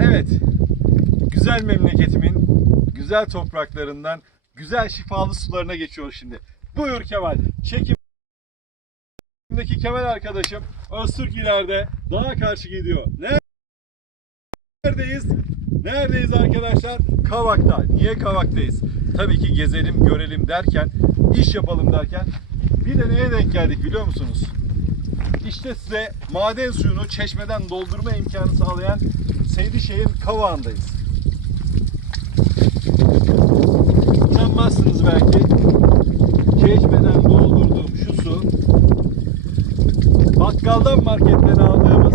Evet, güzel memleketimin güzel topraklarından güzel şifalı sularına geçiyoruz şimdi. Buyur Kemal. Çekimdeki Kemal arkadaşım Öztürk ileride dağa karşı gidiyor. Neredeyiz? Neredeyiz arkadaşlar? Kavak'ta. Niye Kavak'tayız? Tabii ki gezelim, görelim derken, iş yapalım derken bir de neye denk geldik biliyor musunuz? İşte size maden suyunu çeşmeden doldurma imkanı sağlayan Seydişehir'in Kavağı'ndayız. İnanmazsınız belki. Çeşmeden doldurduğum şu su bakkaldan marketten aldığımız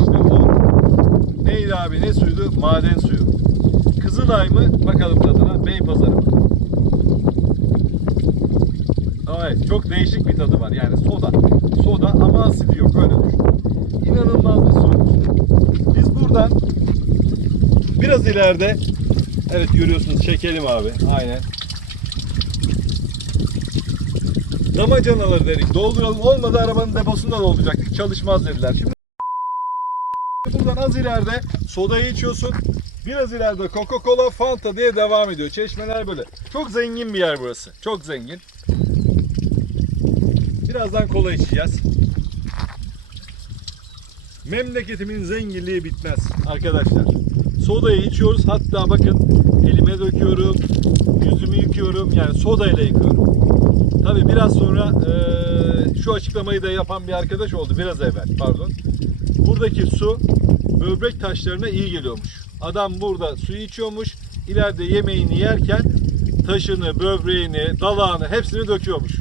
işte o neydi abi ne suydu? Maden suyu. Kızılay mı? Bakalım tadına. Beypazarı mı? Evet, çok değişik bir tadı var. Yani soda. Soda ama asidi yok. Öyle düşün. İnanılmaz bir su. Buradan biraz ileride evet görüyorsunuz çekelim abi. Aynen. Damacanaları dedik. Dolduralım. Olmadı arabanın deposunda dolduracaktık. Çalışmaz dediler. Şimdi buradan az ileride sodayı içiyorsun. Biraz ileride Coca-Cola, Fanta diye devam ediyor. Çeşmeler böyle. Çok zengin bir yer burası. Çok zengin. Birazdan kola içeceğiz. Memleketimin zenginliği bitmez arkadaşlar. Sodayı içiyoruz. Hatta bakın elime döküyorum. Yüzümü yıkıyorum. Yani sodayla yıkıyorum. Tabi biraz sonra eee, şu açıklamayı da yapan bir arkadaş oldu biraz evvel pardon. Buradaki su böbrek taşlarına iyi geliyormuş. Adam burada suyu içiyormuş. ileride yemeğini yerken taşını, böbreğini, dalağını hepsini döküyormuş.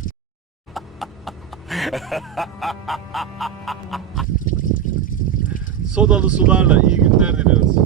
sodalı sularla iyi günler diliyoruz.